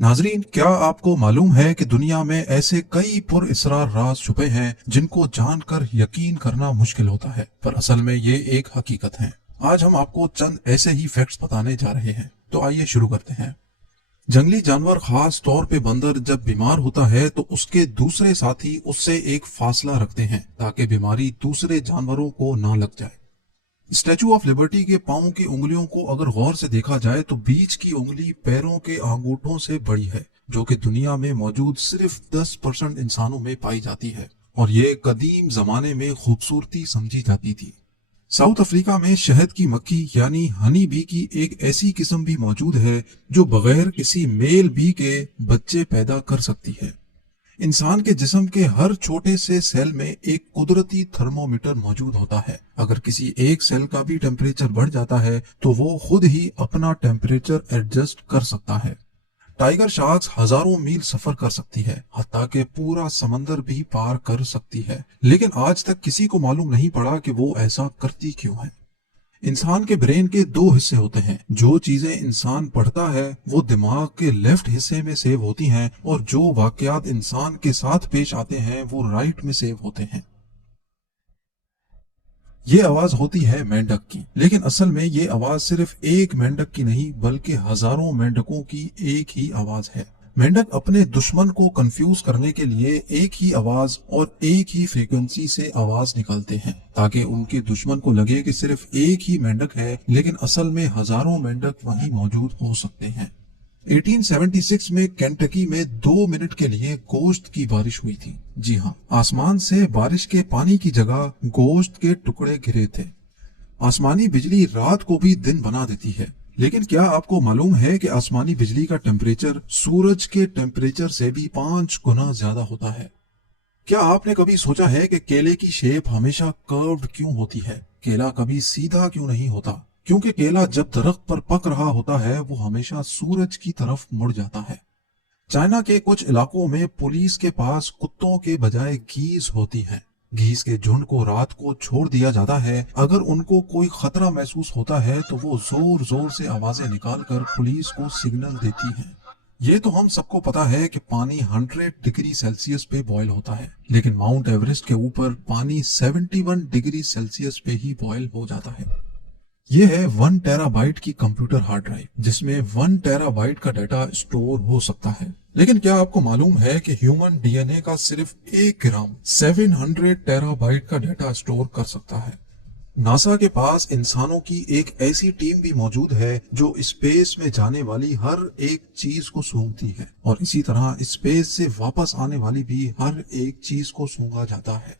नाजरीन, क्या आपको मालूम है कि दुनिया में ऐसे कई पुरअसरार राज छुपे हैं जिनको जानकर यकीन करना मुश्किल होता है, पर असल में ये एक हकीकत है। आज हम आपको चंद ऐसे ही फैक्ट्स बताने जा रहे हैं, तो आइए शुरू करते हैं। जंगली जानवर, खास तौर पे बंदर, जब बीमार होता है तो उसके दूसरे साथी उससे एक फासला रखते हैं ताकि बीमारी दूसरे जानवरों को ना लग जाए। स्टैचू ऑफ लिबर्टी के पांव की उंगलियों को अगर गौर से देखा जाए तो बीच की उंगली पैरों के अंगूठों से बड़ी है, जो कि दुनिया में मौजूद सिर्फ 10% इंसानों में पाई जाती है, और ये कदीम जमाने में खूबसूरती समझी जाती थी। साउथ अफ्रीका में शहद की मक्खी यानी हनी बी की एक ऐसी किस्म भी मौजूद है जो बगैर किसी मेल बी के बच्चे पैदा कर सकती है। इंसान के जिस्म के हर छोटे से सेल में एक कुदरती थर्मोमीटर मौजूद होता है। अगर किसी एक सेल का भी टेम्परेचर बढ़ जाता है तो वो खुद ही अपना टेम्परेचर एडजस्ट कर सकता है। टाइगर शार्क्स हजारों मील सफर कर सकती है, हत्ता के पूरा समंदर भी पार कर सकती है, लेकिन आज तक किसी को मालूम नहीं पड़ा कि वो ऐसा करती क्यों है। इंसान के ब्रेन के दो हिस्से होते हैं। जो चीजें इंसान पढ़ता है वो दिमाग के लेफ्ट हिस्से में सेव होती हैं, और जो वाकयात इंसान के साथ पेश आते हैं वो राइट में सेव होते हैं। ये आवाज होती है मेंढक की, लेकिन असल में ये आवाज सिर्फ एक मेंढक की नहीं बल्कि हजारों मेंढकों की एक ही आवाज है। मेंढक अपने दुश्मन को कंफ्यूज करने के लिए एक ही आवाज और एक ही फ्रीक्वेंसी से आवाज निकालते हैं, ताकि उनके दुश्मन को लगे कि सिर्फ एक ही मेंढक है, लेकिन असल में हजारों मेंढक वहीं मौजूद हो सकते हैं। 1876 में केंटकी में 2 मिनट के लिए गोश्त की बारिश हुई थी। जी हाँ, आसमान से बारिश के पानी की जगह गोश्त के टुकड़े गिरे थे। आसमानी बिजली रात को भी दिन बना देती है, लेकिन क्या आपको मालूम है कि आसमानी बिजली का टेम्परेचर सूरज के टेम्परेचर से भी 5 गुना ज्यादा होता है। क्या आपने कभी सोचा है कि केले की शेप हमेशा कर्व्ड क्यों होती है? केला कभी सीधा क्यों नहीं होता? क्योंकि केला जब दरख्त पर पक रहा होता है वो हमेशा सूरज की तरफ मुड़ जाता है। चाइना के कुछ इलाकों में पुलिस के पास कुत्तों के बजाय घीस होती है। घीस के झुंड को रात को छोड़ दिया जाता है। अगर उनको कोई खतरा महसूस होता है तो वो जोर जोर से आवाजें निकालकर पुलिस को सिग्नल देती हैं। ये तो हम सबको पता है कि पानी 100 डिग्री सेल्सियस पे बॉयल होता है, लेकिन माउंट एवरेस्ट के ऊपर पानी 71 डिग्री सेल्सियस पे ही बॉयल हो जाता है। ये है 1 टेराबाइट की कंप्यूटर हार्ड ड्राइव, जिसमें 1 टेराबाइट का डाटा स्टोर हो सकता है। लेकिन क्या आपको मालूम है कि ह्यूमन डीएनए का सिर्फ 1 ग्राम 700 टेराबाइट का डाटा स्टोर कर सकता है। नासा के पास इंसानों की एक ऐसी टीम भी मौजूद है जो स्पेस में जाने वाली हर एक चीज को सूंघती है, और इसी तरह स्पेस से वापस आने वाली भी हर एक चीज को सूंघा जाता है।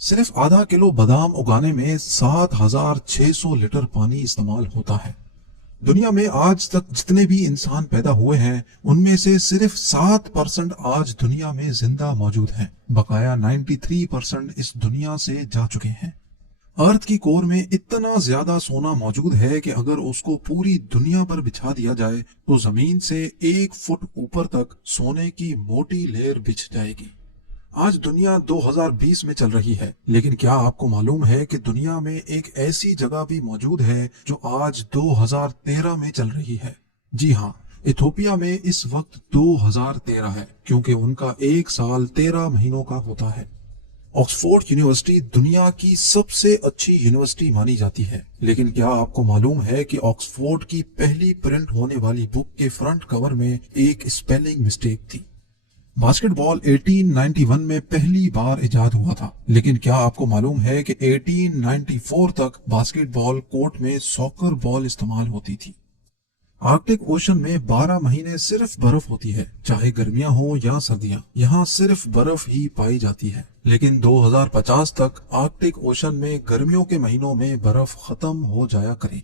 सिर्फ आधा किलो बादाम उगाने में 7600 लीटर पानी इस्तेमाल होता है। दुनिया में आज तक जितने भी इंसान पैदा हुए हैं उनमें से सिर्फ 7% आज दुनिया में जिंदा मौजूद हैं। बकाया 93% इस दुनिया से जा चुके हैं। अर्थ की कोर में इतना ज्यादा सोना मौजूद है कि अगर उसको पूरी दुनिया पर बिछा दिया जाए तो जमीन से 1 फुट ऊपर तक सोने की मोटी लेयर बिछ जाएगी। आज दुनिया 2020 में चल रही है, लेकिन क्या आपको मालूम है कि दुनिया में एक ऐसी जगह भी मौजूद है जो आज 2013 में चल रही है? जी हाँ, इथोपिया में इस वक्त 2013 है, क्योंकि उनका 1 साल 13 महीनों का होता है। ऑक्सफोर्ड यूनिवर्सिटी दुनिया की सबसे अच्छी यूनिवर्सिटी मानी जाती है, लेकिन क्या आपको मालूम है कि ऑक्सफोर्ड की पहली प्रिंट होने वाली बुक के फ्रंट कवर में एक स्पेलिंग मिस्टेक थी। बास्केटबॉल 1891 में पहली बार इजाद हुआ था, लेकिन क्या आपको मालूम है कि 1894 तक बास्केटबॉल कोर्ट में सॉकर बॉल इस्तेमाल होती थी। आर्कटिक ओशन में 12 महीने सिर्फ बर्फ होती है, चाहे गर्मियां हो या सर्दियां, यहाँ सिर्फ बर्फ ही पाई जाती है। लेकिन 2050 तक आर्कटिक ओशन में गर्मियों के महीनों में बर्फ खत्म हो जाया करेगी।